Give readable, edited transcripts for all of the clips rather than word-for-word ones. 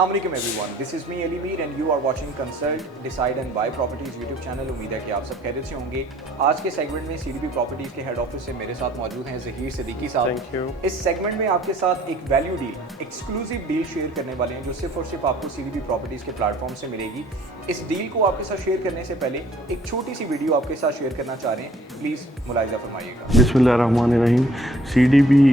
अस्सलाम वालेकुम everyone, this is me Ali Mir and you are watching consult decide and buy properties YouTube channel. उम्मीद है कि आप सब खैरियत से होंगे। आज के सेगमेंट में सीडीपी प्रॉपर्टीज़ के हेड ऑफिस से मेरे साथ मौजूद हैं ज़हीर सिद्दीकी साहब। Thank you. इस सेगमेंट में आपके साथ एक value deal, exclusive deal share करने वाले हैं जो सिर्फ और सिर्फ आपको सीडीपी प्रॉपर्टीज़ के प्लेटफॉर्म से मिलेगी। इस डील को आपके साथ शेयर करने से पहले एक छोटी सी वीडियो आपके साथ शेयर करना चाह रहे हैं, प्लीज़ मुलाहिजा फरमाइएगा। बिस्मिल्लाहिर्रहमानिर्रहीम। सीडीबी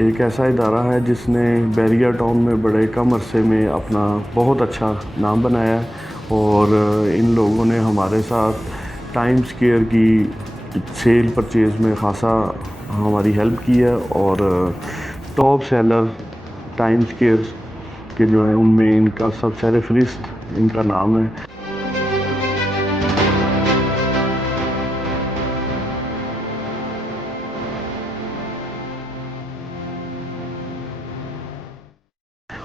एक ऐसा इदारा है जिसने बैरिया टाउन में बड़े कम अरसे में अपना बहुत अच्छा नाम बनाया है और इन लोगों ने हमारे साथ टाइम स्क्वायर की सेल परचेज़ में ख़ासा हमारी हेल्प की है और टॉप सेलर टाइम स्क्वायर के जो है उनमें इनका सबसे फहरिस्त इनका नाम है।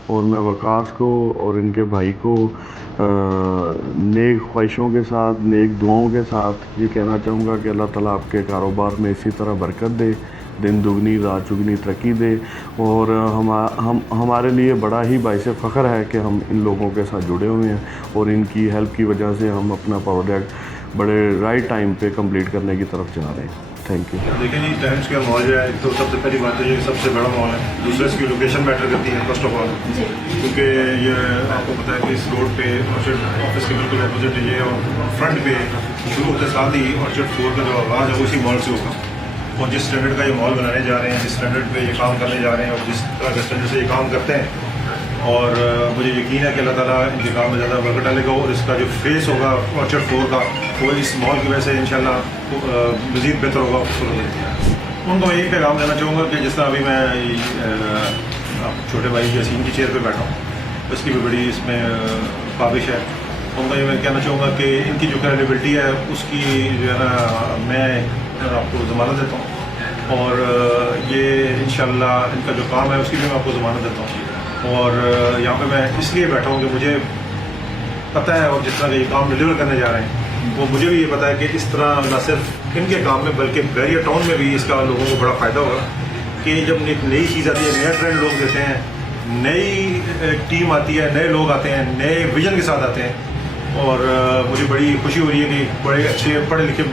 और मैं वकास को और इनके भाई को नेक ख्वाहिशों के साथ, नेक दुआओं के साथ ये कहना चाहूँगा कि अल्लाह ताला आपके कारोबार में इसी तरह बरकत दे, दिन दुगनी रात चुगनी तरक्की दे। और हमारे लिए बड़ा ही बाइस फ़ख्र है कि हम इन लोगों के साथ जुड़े हुए हैं और इनकी हेल्प की वजह से हम अपना प्रोजेक्ट बड़े राइट टाइम पे कंप्लीट करने की तरफ जा रहे हैं। Thank you. देखिए जी, टाइम स्क्वायर मॉल जो है तो सबसे पहली बात तो ये सबसे बड़ा मॉल है। दूसरा इसकी लोकेशन मैटर करती है फर्स्ट ऑफ ऑल, क्योंकि ये आपको पता है कि इस रोड पे ऑर्चर्ड ऑफिस के बिल्कुल अपोजिट ये और फ्रंट पे शुरू होते साथ ही ऑर्चर्ड 4 का जो आगाज़ है उसी मॉल से होगा। और जिस स्टैंडर्ड का ये मॉल बनाने जा रहे हैं, जिस स्टैंडर्ड पे ये काम करने जा रहे हैं और जिस तरह के स्टैंडर्ड से ये काम करते हैं, और मुझे यकीन है कि अल्लाह ताला इनके काम में ज़्यादा बरकत डालेगा और इसका जो फेस होगा ऑर्चर्ड 4 का वो इस मॉल की वजह से इंशाल्लाह मज़ीद बेहतर होगा, खूबसूरत होगा। उनको यही पैगाम देना चाहूँगा कि जिस तरह अभी मैं छोटे भाई यासीन की चेयर पे बैठा हूँ, उसकी भी बड़ी इसमें काबिश है। उनको ये मैं कहना चाहूँगा कि इनकी जो क्रेडिबिलिटी है उसकी जो है ना मैं आपको ज़मानत देता हूँ और ये इंशाल्लाह इनका जो काम है उसकी भी मैं आपको ज़मानत देता हूँ। और यहाँ पे मैं इसलिए बैठा हूँ कि मुझे पता है और जिस तरह ये काम डिलीवर करने जा रहे हैं वो मुझे भी ये पता है कि इस तरह न सिर्फ इनके काम में बल्कि बैरिया टाउन में भी इसका लोगों को बड़ा फ़ायदा होगा कि जब एक नई चीज़ आती है, नया ट्रेंड लोग देते हैं, नई टीम आती है, नए लोग आते हैं, नए विजन के साथ आते हैं। और मुझे बड़ी खुशी हो रही है कि बड़े अच्छे पढ़े लिखे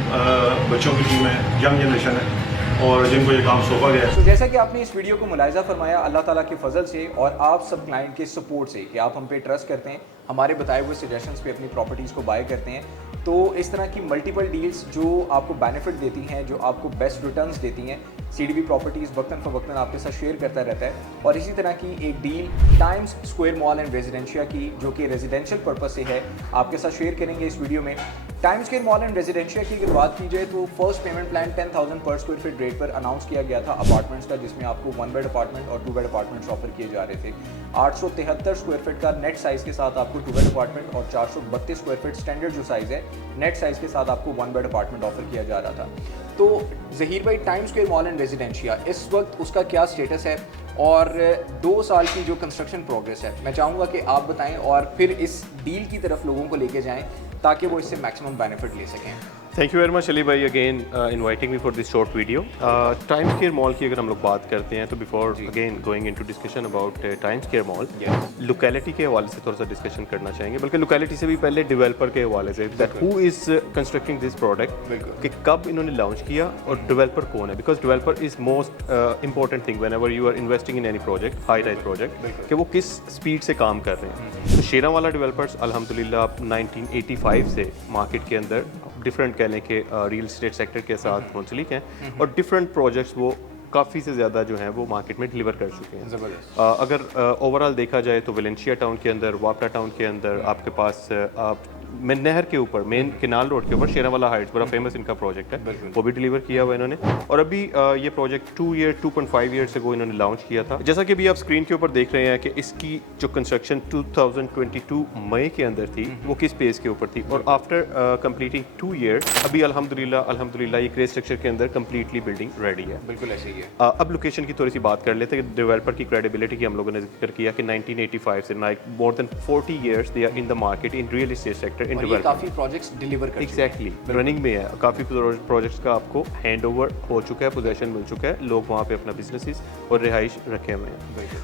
बच्चों की टीम है, यंग जनरेशन है और जिनको ये काम सौंपा गया है। तो जैसा कि आपने इस वीडियो को मुलाहिजा फरमाया अल्लाह ताला के फजल से और आप सब क्लाइंट के सपोर्ट से कि आप हम पे ट्रस्ट करते हैं, हमारे बताए हुए सजेशंस पे अपनी प्रॉपर्टीज़ को बाय करते हैं, तो इस तरह की मल्टीपल डील्स जो आपको बेनिफिट देती हैं, जो आपको बेस्ट रिटर्न्स देती हैं, सीडीपी प्रॉपर्टीज़ वक्तन फ़वक्तन आपके साथ शेयर करता रहता है। और इसी तरह की एक deal times square mall and residencia की जो कि रेजिडेंशियल पर्पस से है, आपके साथ शेयर करेंगे इस वीडियो में। Times square mall and residencia की अगर बात की जाए तो फर्स्ट पेमेंट प्लान 10,000 पर स्क्वायर फीट रेट पर अनाउंस किया गया था अपार्टमेंट्स का, जिसमें आपको 1 बेड अपार्टमेंट और 2 बेड अपार्टमेंट्स ऑफर किए जा रहे थे। 873 स्क्वायर फीट का नेट साइज़ के साथ आपको 2 बेड अपार्टमेंट और 432 स्क्वायर फीट स्टैंडर्ड जो साइज़ है नेट साइज़ के साथ आपको 1 बेड अपार्टमेंट ऑफर किया जा रहा था। तो ज़हीर भाई, times square mall and residencia इस वक्त उसका क्या स्टेटस है और 2 साल की जो कंस्ट्रक्शन प्रोग्रेस है, मैं चाहूँगा कि आप बताएं और फिर इस डील की तरफ लोगों को लेके जाएं ताकि वो इससे मैक्सिमम बेनिफिट ले सकें। Thank you very much Ali भाई again inviting me for this short video. Time square mall की अगर हम लोग बात करते हैं तो before again going into discussion about time square mall, locality के हवाले से थोड़ा सा डिस्कशन करना चाहेंगे, बल्कि लोकेलिटी से भी पहले डेवलपर के हवाले से, that who is constructing this product, कि कब इन्होंने लॉन्च किया और डेवलपर कौन है, because developer is most important thing whenever you are investing in any project, high rise project, कि वो किस स्पीड से काम कर रहे हैं। तो शेरावाला डेवलपर्स अल्हम्दुलिल्लाह 1985 से मार्केट के अंदर डिफरेंट कहने के रियल एस्टेट सेक्टर के साथ मुंसलिक हैं और डिफरेंट प्रोजेक्ट्स वो काफ़ी से ज़्यादा जो हैं वो मार्केट में डिलीवर कर चुके हैं। ज़बरदस्त। अगर ओवरऑल देखा जाए तो वेलेंशिया टाउन के अंदर, वापटा टाउन के अंदर आपके पास मेन नहर के ऊपर, मेन केनाल रोड के ऊपर शेरावाला हाइट्स बड़ा फेमस इनका प्रोजेक्ट है, वो भी डिलीवर किया हुआ इन्होंने। और अभी ये प्रोजेक्ट 2.5 ईयर से इन्होंने लॉन्च किया था। जैसा कि अभी आप स्क्रीन के ऊपर देख रहे हैं कि इसकी जो कंस्ट्रक्शन 2022 मई के अंदर थी वो किस पेस के ऊपर थी और आफ्टर कंप्लीटिंग 2 ईयर अभी अल्हम्दुलिल्लाह ये ग्रे स्ट्रक्चर के अंदर कम्प्लीटली बिल्डिंग रेडी है। बिल्कुल ऐसे ही है। अब लोकेशन की थोड़ी सी बात कर लेते हैं। डेवलपर की क्रेडिबिलिटी की हम लोगों ने जिक्र किया कि 1985 से more than 40 years they are in the market in real estate sector in development. काफ़ी प्रोजेक्ट्स डिलीवर कर एग्जैक्टली रनिंग में है, काफ़ी प्रोजेक्ट्स का आपको हैंड ओवर हो चुका है, पोजेशन मिल चुका है, लोग वहाँ पे अपना बिजनेसेस और रिहाइश रखे हुए हैं।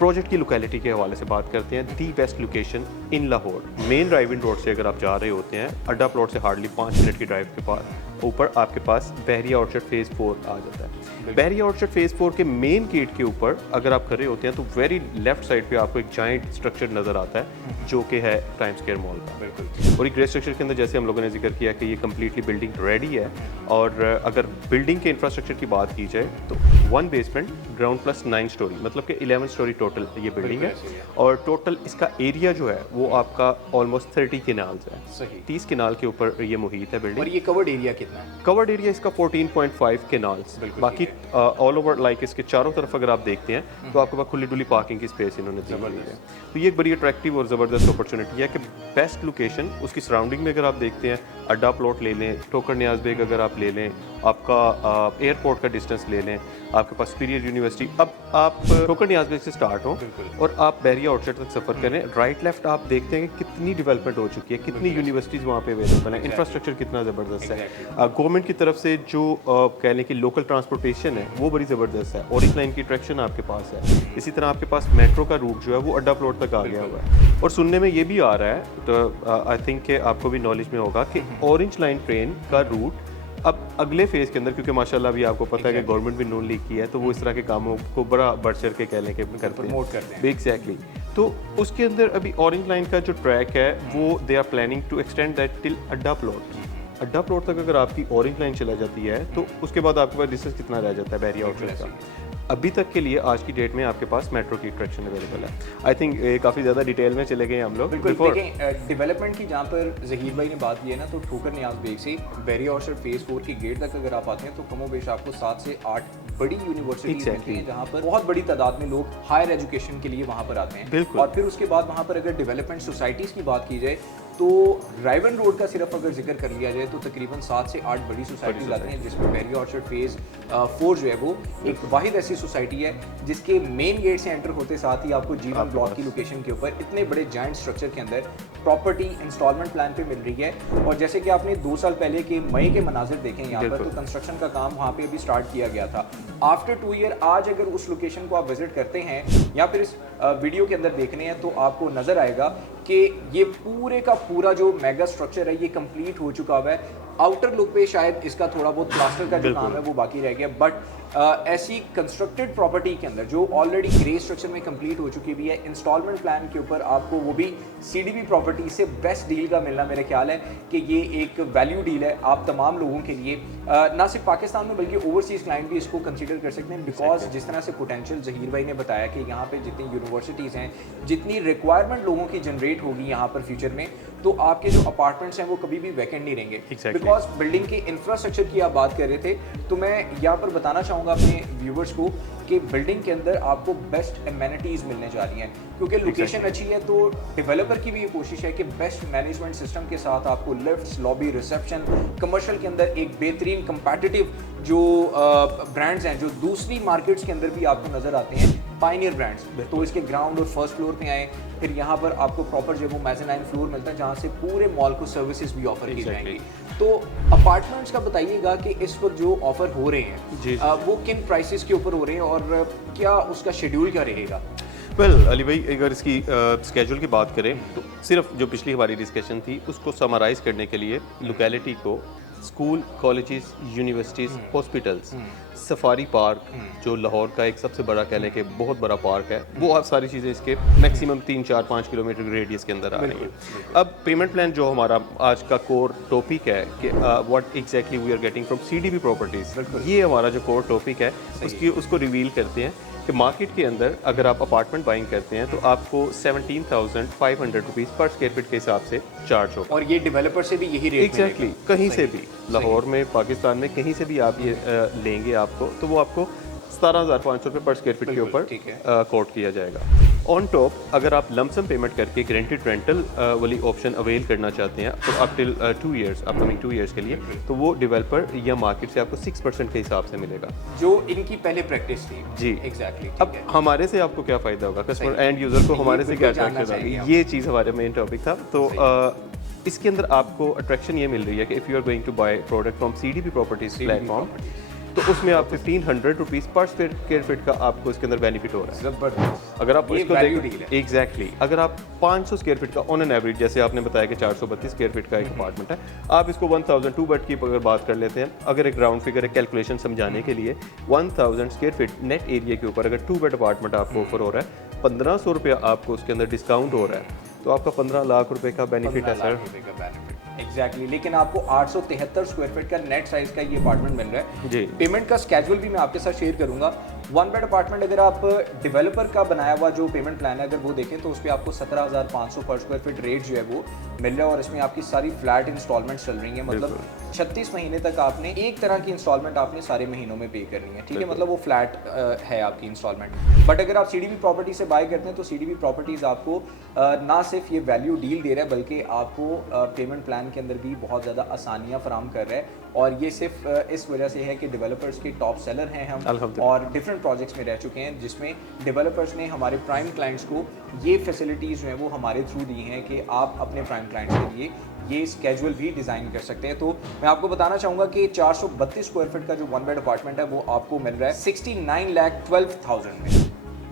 प्रोजेक्ट की लोकेलिटी के हवाले से बात करते हैं, the best location in Lahore, main drive in road से अगर आप जा रहे होते हैं, अड्डा प्लॉट से हार्डली 5 मिनट की ड्राइव के पास ऊपर आपके पास बहरिया ऑर्चर्ड फेज़ 4 आ जाता है। बहरिया ऑर्चर्ड फेज़ 4 के मेन गेट के ऊपर अगर आप खड़े होते हैं तो वेरी लेफ्ट साइड पे आपको एक जाइंट स्ट्रक्चर नज़र आता है जो कि है टाइम स्क्वायर मॉल का। बिल्कुल। और ये ग्रे स्ट्रक्चर के अंदर जैसे हम लोगों ने जिक्र किया कि ये कम्प्लीटली बिल्डिंग रेडी है, और अगर बिल्डिंग के इंफ्रास्ट्रक्चर की बात की जाए तो 1 बेसमेंट ग्राउंड प्लस 9 स्टोरी, मतलब कि 11 स्टोरी टोटल ये बिल्डिंग है। और टोटल इसका एरिया जो है वो आपका ऑलमोस्ट 30 किनाल्स है। सही। 30 किनाल के ऊपर ये मुहित है बिल्डिंग। और ये कवर्ड एरिया कितना है? कवर्ड एरिया इसका 14.5 केनाल्स, बाकी ऑल ओवर लाइक इसके चारों तरफ अगर आप देखते हैं तो आपके पास खुली डुली पार्किंग की स्पेस इन्होंने दी हुई है। तो ये एक बड़ी अट्रैक्टिव और ज़बरदस्त अपॉर्चुनिटी है कि बेस्ट लोकेशन, उसकी सराउंडिंग में अगर आप देखते हैं अड्डा प्लॉट ले लें, ठोकर नियाज बेग अगर आप ले लें, आपका एयरपोर्ट का डिस्टेंस ले लें, आपके पास सुपीरियर यूनिवर्सिटी, अब आप ठोकर नियाज बेग से स्टार्ट हो और आप बहरिया ऑर्चर्ड तक सफ़र करें, राइट लेफ्ट आप देखते हैं कि कितनी डेवलपमेंट हो चुकी है, कितनी यूनिवर्सिटीज़ वहाँ पे अवेलेबल है, इंफ्रास्ट्रक्चर कितना ज़बरदस्त है। गवर्नमेंट की तरफ से जो कह लें कि लोकल ट्रांसपोर्टेशन है वो बड़ी ज़बरदस्त है, ऑरेंज लाइन की अट्रैक्शन आपके पास है। इसी तरह आपके पास मेट्रो का रूट जो है वो अड्डा प्लॉट तक आ गया हुआ है। और सुनने में ये भी आ रहा है, तो आई थिंक कि आपको भी नॉलेज में होगा कि ऑरेंज लाइन ट्रेन का रूट अब अगले फेज़ के अंदर, क्योंकि माशाल्लाह अभी आपको पता है कि गवर्नमेंट भी नून लीग की है, तो वो इस तरह के कामों को बड़ा बढ़ चढ़ के कह लें कि प्रमोट करते हैं। एग्जैक्टली। तो उसके अंदर अभी ऑरेंज लाइन का जो ट्रैक है वो they are planning to extend that till Adda Plot. Adda Plot तक अगर आपकी ऑरेंज लाइन चला जाती है तो उसके बाद आपके पास डिस्टेंस कितना रह जाता है बहरिया ऑर्चर्ड का। अभी तक के लिए आज की डेट में आपके पास मेट्रो की अट्रैक्शन अवेलेबल है। आई थिंक काफ़ी ज़्यादा डिटेल में चले गए हम लोग। बिल्कुल। देखें डेवलपमेंट की जहाँ पर ज़हीर भाई ने बात की है ना, तो ठोकर नियाज बेग से बहरिया ऑर्चर्ड फेज़ 4 की गेट तक अगर आप आते हैं तो कमोबेश आपको 7 से 8 बड़ी यूनिवर्सिटीज मिलती हैं जहाँ पर बहुत बड़ी तादाद में लोग हायर एजुकेशन के लिए वहाँ पर आते हैं। और फिर उसके बाद वहाँ पर अगर डेवलपमेंट सोसाइटीज़ की बात की जाए तो रायवन रोड का सिर्फ अगर जिक्र कर लिया जाए तो तकरीबन 7 से 8 बड़ी सोसाइटीज आती हैं, जिसमें बहरिया ऑर्चर्ड फेज़ 4 जो है वो एक वाहिद ऐसी सोसाइटी है जिसके मेन गेट से एंटर होते साथ ही आपको G1 ब्लॉक की लोकेशन के ऊपर इतने बड़े जाइंट स्ट्रक्चर के अंदर प्रॉपर्टी इंस्टॉलमेंट प्लान पे मिल रही है। और जैसे कि आपने 2 साल पहले के मई के मनाजिर देखें यहाँ पर, तो कंस्ट्रक्शन का काम वहाँ पे अभी स्टार्ट किया गया था। आफ्टर 2 ईयर आज अगर उस लोकेशन को आप विजिट करते हैं या फिर इस वीडियो के अंदर देखने हैं तो आपको नज़र आएगा कि ये पूरे का पूरा जो मेगा स्ट्रक्चर है ये कंप्लीट हो चुका हुआ है। आउटर लुक पे शायद इसका थोड़ा बहुत प्लास्टर का जो काम है वो बाकी रह गया, बट ऐसी कंस्ट्रक्टेड प्रॉपर्टी के अंदर जो ऑलरेडी ग्रे स्ट्रक्चर में कंप्लीट हो चुकी भी है, इंस्टॉलमेंट प्लान के ऊपर आपको वो भी CDB प्रॉपर्टी से बेस्ट डील का मिलना मेरे ख्याल है कि ये एक वैल्यू डील है आप तमाम लोगों के लिए, ना सिर्फ पाकिस्तान में बल्कि ओवरसीज़ क्लाइंट भी इसको कंसिडर कर सकते हैं। बिकॉज जिस तरह से पोटेंशियल ज़हीर भाई ने बताया कि यहाँ पे जितनी यूनिवर्सिटीज़ हैं, जितनी रिक्वायरमेंट लोगों की जनरेट होगी यहाँ पर फ्यूचर में, तो आपके जो अपार्टमेंट्स हैं वो कभी भी वैकेंट नहीं रहेंगे। बिकॉज बिल्डिंग के इंफ्रास्ट्रक्चर की आप बात कर रहे थे, तो मैं यहाँ पर बताना चाहूँगा अपने व्यूवर्स को कि बिल्डिंग के अंदर आपको बेस्ट एमेनिटीज़ मिलने जा रही हैं, क्योंकि लोकेशन अच्छी है तो डेवलपर की भी ये कोशिश है कि बेस्ट मैनेजमेंट सिस्टम के साथ आपको लिफ्ट्स, लॉबी, रिसेप्शन, कमर्शियल के अंदर एक बेहतरीन कंपैटिटिव जो ब्रांड्स हैं जो दूसरी मार्केट्स के अंदर भी आपको नज़र आते हैं, पायनियर ब्रांड्स, तो इसके ग्राउंड और फर्स्ट फ्लोर पे आए, फिर यहाँ पर आपको प्रॉपर जो वो मेज़ानाइन फ्लोर मिलता है जहाँ से पूरे मॉल को सर्विसेज भी ऑफर की जाएंगी। तो अपार्टमेंट्स का बताइएगा कि इस वक्त जो ऑफर हो रहे हैं वो किन प्राइसेस के ऊपर हो रहे हैं और क्या उसका शेड्यूल क्या रहेगा? वेल अली भाई, अगर इसकी स्केड्यूल की बात करें तो सिर्फ जो पिछली हमारी डिस्कशन थी उसको समराइज़ करने के लिए लोकेलिटी को school, colleges, universities, hospitals, safari park जो लाहौर का एक सबसे बड़ा कह लें कि बहुत बड़ा पार्क है, वो आप सारी चीज़ें इसके मैक्सिमम 3-4-5 किलोमीटर के रेडियस के अंदर आ रही हैं। अब पेमेंट प्लान जो हमारा आज का कोर टॉपिक है कि what exactly we are getting from CDB properties, ये हमारा जो कोर टॉपिक है उसको रिवील करते हैं कि मार्केट के अंदर अगर आप अपार्टमेंट बाइंग करते हैं तो आपको 17,500 रुपीज़ पर स्क्वायर फीट के हिसाब से चार्ज होगा। और ये डेवलपर से भी यही रेट एग्जैक्टली कहीं से भी, लाहौर में, पाकिस्तान में कहीं से भी आप ये लेंगे आपको तो वो आपको 17,500 रुपये पर स्क्वायर फीट के ऊपर कोट किया जाएगा। ऑन टॉप अगर आप लमसम पेमेंट करके ग्रेंटेड रेंटल वाली ऑप्शन अवेल करना चाहते हैं तो up till 2 years, upcoming 2 years के लिए, तो वो डेवलपर या मार्केट से आपको 6% के हिसाब से मिलेगा, जो इनकी पहले प्रैक्टिस थी। जी एग्जैक्टली। अब हमारे से आपको क्या फ़ायदा होगा, कस्टमर एंड यूज़र को हमारे से क्या अट्रैक्शन होगा, ये चीज़ हमारे मेन टॉपिक था। तो इसके अंदर आपको अट्रैक्शन ये मिल रही है कि if you are going to buy product from CDB properties platform, तो उसमें आप 1500 रुपीज़ पर स्क्वायर फीट का आपको इसके अंदर बेनिफिट हो रहा है। जबरदस्त। अगर आप ये इसको value देखें deal है। एग्जैक्टली अगर आप 500 स्क्वायर फीट का ऑन एन एवरेज, जैसे आपने बताया कि 432 स्क्वायर फीट का एक अपार्टमेंट है, आप इसको 1000 2 बेड की अगर बात कर लेते हैं, अगर एक राउंड फिगर एक कैलकुलेशन समझाने के लिए 1000 स्क्वायर फीट नेट एरिया के ऊपर अगर 2 बेड अपार्टमेंट आपको ऑफर हो रहा है, 1500 रुपया आपको उसके अंदर डिस्काउंट हो रहा है, तो आपका 15 लाख रुपए का बेनिफिट है सर। एग्जैक्टली लेकिन आपको 873 स्क्वायर फीट का नेट साइज का ये अपार्टमेंट मिल रहा है जी। पेमेंट का स्केड्यूल भी मैं आपके साथ शेयर करूंगा। 1 बेड अपार्टमेंट अगर आप डेवलपर का बनाया हुआ जो पेमेंट प्लान है अगर वो देखें तो उस पर आपको 17,500 पर स्क्वायर फीट रेट जो है वो मिल रहा है और इसमें आपकी सारी फ्लैट इंस्टॉलमेंट चल रही है, मतलब 36 महीने तक आपने एक तरह की इंस्टॉलमेंट आपने सारे महीनों में पे करनी है, ठीक है, मतलब वो फ्लैट है आपकी इंस्टॉलमेंट। बट अगर आप सीडीबी प्रॉपर्टी से बाय करते हैं तो सीडीबी प्रॉपर्टीज आपको ना सिर्फ ये वैल्यू डील दे रहा है बल्कि आपको पेमेंट प्लान के अंदर भी बहुत ज़्यादा आसानियाँ फराम कर रहा है और ये सिर्फ इस वजह से है कि डेवलपर्स के टॉप सेलर हैं हम और डिफरेंट प्रोजेक्ट्स में रह चुके हैं जिसमें डेवलपर्स ने हमारे प्राइम क्लाइंट्स को ये फैसिलिटीज़ जो हैं वो हमारे थ्रू दी हैं कि आप अपने प्राइम क्लाइंट्स के लिए ये स्केड्यूल भी डिज़ाइन कर सकते हैं। तो मैं आपको बताना चाहूँगा कि 432 स्क्वायर फीट का जो 1 बेड अपार्टमेंट है वो आपको मिल रहा है 69,12,000 में,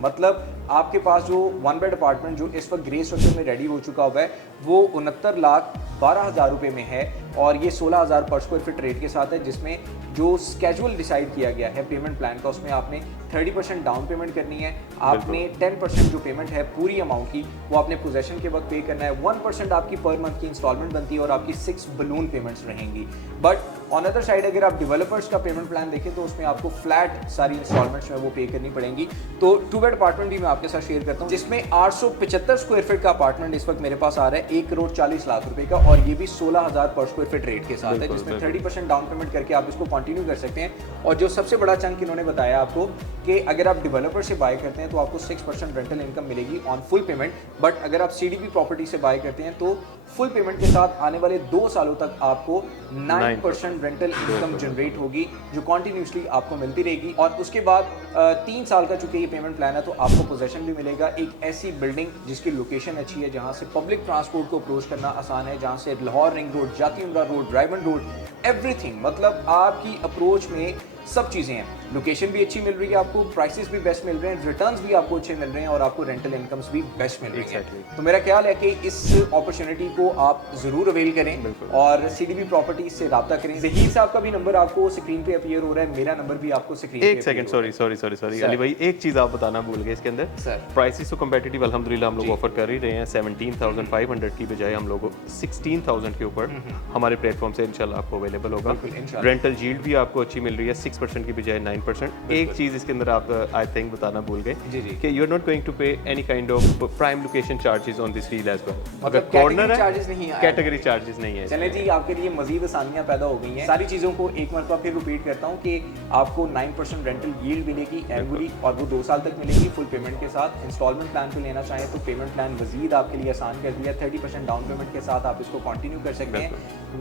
मतलब आपके पास जो 1 बेड अपार्टमेंट जो इस वक्त ग्रे स्ट्रक्चर में रेडी हो चुका हुआ है वो 69,12,000 रुपये में है और ये 16,000 पर स्क्वायर फीट रेट के साथ है, जिसमें जो स्केड्यूल डिसाइड किया गया है पेमेंट प्लान का उसमें आपने 30% डाउन पेमेंट करनी है, आपने 10% जो पेमेंट है पूरी अमाउंट की वो आपने पोजेशन के वक्त पे करना है, 1% आपकी पर मंथ की इंस्टॉलमेंट बनती है और आपकी 6 बलून पेमेंट्स रहेंगी। बट ऑन अदर साइड अगर आप डेवलपर्स का पेमेंट प्लान देखें तो उसमें आपको फ्लैट सारी इंस्टॉलमेंट्स जो है वो पे करनी पड़ेंगी। तो 2 बेड अपार्टमेंट भी मैं आपके साथ शेयर करता हूँ जिसमें 875 स्क्वायर फीट का अपार्टमेंट इस वक्त मेरे पास आ रहा है 1,40,00,000 रुपए का और ये भी 16,000 पर स्क्वायर फीट रेट के साथ है, जिसमें 30% डाउन पेमेंट करके आप इसको कंटिन्यू कर सकते हैं। और जो सबसे बड़ा चंक इन्होंने बताया आपको कि अगर आप डेवलपर से बाय करते हैं तो आपको 6% रेंटल इनकम मिलेगी ऑन फुल पेमेंट, बट अगर आप सीडीबी प्रॉपर्टी से बाय करते हैं तो फुल पेमेंट के साथ आने वाले 2 सालों तक आपको 9% रेंटल इनकम जनरेट होगी जो कॉन्टिन्यूसली आपको मिलती रहेगी। और उसके बाद 3 साल का चूंकि ये पेमेंट प्लान है तो आपको पोजेशन भी मिलेगा एक ऐसी बिल्डिंग जिसकी लोकेशन अच्छी है, जहां से पब्लिक ट्रांसपोर्ट को अप्रोच करना आसान है, जहां से लाहौर रिंग रोड, जाती उमरा रोड, ड्राइवन रोड, एवरीथिंग, मतलब आपकी अप्रोच में सब चीज़ें हैं। लोकेशन भी अच्छी मिल रही है आपको, प्राइसेस भी बेस्ट मिल रहे हैं, रिटर्न्स भी आपको अच्छे मिल रहे हैं और आपको रेंटल इनकम्स भी बेस्ट मिल रही हैं। तो मेरा ख्याल है कि इस अपॉर्चुनिटी को आप ज़रूर अवेल करें और सीडीबी प्रॉपर्टी से रब्ता करें। ज़हीर साहब का भी नंबर आपको स्क्रीन पे अपीयर हो रहा है, मेरा नंबर भी आपको स्क्रीन पे एक सेकंड, सॉरी अली भाई, एक चीज़ आप बताना भूल गए इसके अंदर। सर प्राइसेस तो कम्पेटिटिव अल्हम्दुलिल्लाह हम लोग ऑफर कर ही रहे हैं। 17,500 की बजाय हम लोग 16,000 के ऊपर हमारे प्लेटफॉर्म से इंशाल्लाह आपको अवेलेबल होगा। रेंटल यील्ड भी आपको अच्छी मिल रही है 6% की बजाय 9%। एक चीज़ इसके अंदर आप आई थिंक बताना भूल गए कि you are not going to pay any kind of prime location charges on this deal as well. अगर कॉर्नर है चार्जेस नहीं है, कैटेगरी चार्जेस नहीं है। चलें जी, आपके लिए मजीद आसानियां पैदा हो गई हैं। सारी चीज़ों को एक मरतबा फिर रिपीट करता हूँ कि आपको 9% रेंटल यील्ड मिलेगी एनुअली और वो 2 साल तक मिलेगी फुल पेमेंट के साथ। इंस्टॉलमेंट प्लान पे लेना चाहें तो पेमेंट प्लान मजीद आपके लिए आसान कर दिया, 30% डाउन पेमेंट के साथ आप इसको कंटिन्यू कर सकते हैं।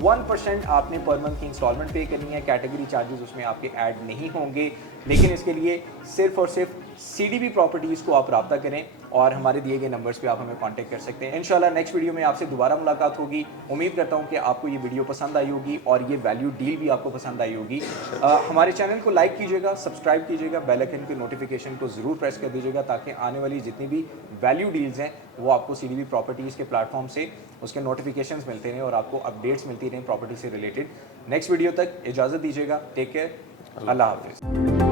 1% आपने पर मंथ की इंस्टॉलमेंट पे करनी है, कैटेगरी चार्जेस उसमें आपके ऐड नहीं होंगे, लेकिन इसके लिए सिर्फ और सिर्फ सीडीबी प्रॉपर्टीज़ को आप रब्ता करें और हमारे दिए गए नंबर्स पे आप हमें कांटेक्ट कर सकते हैं। इंशाल्लाह नेक्स्ट वीडियो में आपसे दोबारा मुलाकात होगी। उम्मीद करता हूँ कि आपको ये वीडियो पसंद आई होगी और ये वैल्यू डील भी आपको पसंद आई होगी। हमारे चैनल को लाइक कीजिएगा, सब्सक्राइब कीजिएगा, बेल आइकन के नोटिफिकेशन को ज़रूर प्रेस कर दीजिएगा ताकि आने वाली जितनी भी वैल्यू डील्स हैं वो आपको सीडीबी प्रॉपर्टीज़ के प्लेटफॉर्म से उसके नोटिफिकेशंस मिलते रहें और आपको अपडेट्स मिलती रहें प्रॉपर्टी से रिलेटेड। नेक्स्ट वीडियो तक इजाज़त दीजिएगा। टेक केयर, अल्लाह हाफिज़।